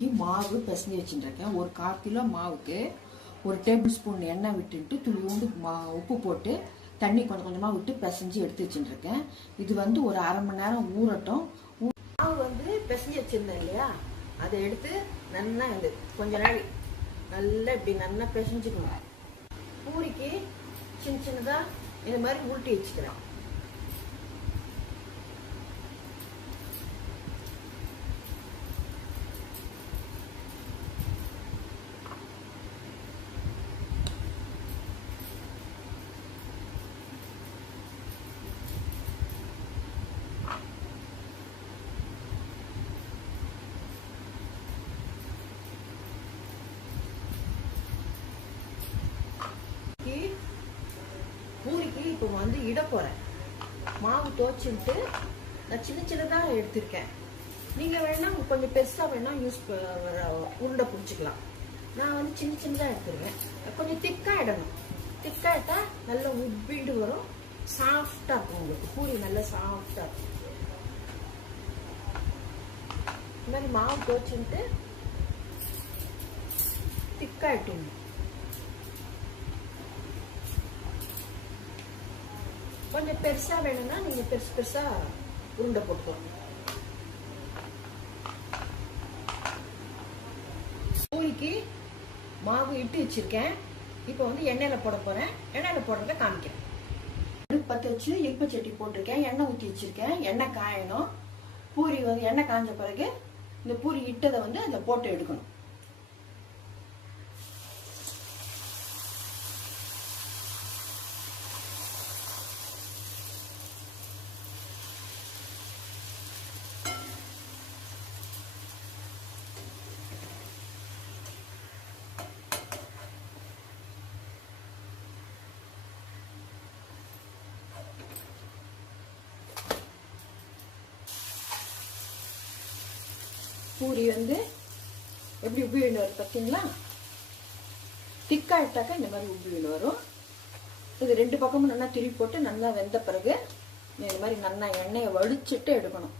மாவு பிசைஞ்சு வச்சுருக்கேன். ஒரு 1/4 கிலோ மாவுக்கு 1 டேபிள் ஸ்பூன் எண்ணெய் விட்டுட்டு துளியோண்டு உப்பு போட்டு தண்ணி கொஞ்சம் கொஞ்சமாக விட்டு பிசைஞ்சு எடுத்து வச்சுருக்கேன். இது வந்து ஒரு 1/2 மணி நேரம் ஊறட்டும். மாவு வந்து பிசைஞ்சு வச்சுருந்தேன் இல்லையா, அதை எடுத்து நல்லா இந்த கொஞ்ச நாள் நல்லா இப்படி நல்லா பிசைஞ்சுக்கணும். பூரிக்கு சின்ன சின்னதாக இந்த மாதிரி உருட்டி வச்சுக்கிறேன். பூரிக்கு இப்போ வந்து இட போறேன். மாவு துவைச்சிட்டு நான் சின்ன சின்னதாக எடுத்திருக்கேன். நீங்க வேணா கொஞ்சம் பெருசா வேணா உருண்டை பிடிச்சிக்கலாம். நான் வந்து சின்ன சின்னதாக எடுத்துருவேன். கொஞ்சம் திக்கா இடணும். திக்கா இட்டா நல்லா உப்பிண்டு வரும், சாஃப்டா இருக்கும். உங்களுக்கு பூரி நல்லா சாஃப்டா இருக்கும். இந்த மாதிரி மாவு துவைச்சுட்டு திக்கா இட்டணும். கொஞ்சம் பெருசா வேணும்னா நீங்க பெருசு பெருசா உருண்டை போட்டுக்கோங்க. பூரிக்கு மாவு இட்டு வச்சிருக்கேன். இப்போ வந்து எண்ணெயில போட போறேன். எண்ணெயில போடுறத காமிக்கிறேன். அடுப்பு பற்ற வச்சு இழுப்பு சட்டி போட்டிருக்கேன். எண்ணெய் ஊற்றி வச்சிருக்கேன். எண்ணெய் காயணும். பூரி வந்து எண்ணெய் காய்ஞ்ச பிறகு இந்த பூரி இட்டதை வந்து அதில் போட்டு எடுக்கணும். பூரி வந்து எப்படி உப்பி விழு வரும் பார்த்தீங்களா? திக்கா இட்டாக்கா இந்த மாதிரி உப்பி விழு வரும். இது 2 பக்கமும் நல்லா திருப்பி போட்டு நல்லா வெந்த பிறகு இந்த மாதிரி நல்லா எண்ணெயை வடிச்சிட்டு எடுக்கணும்.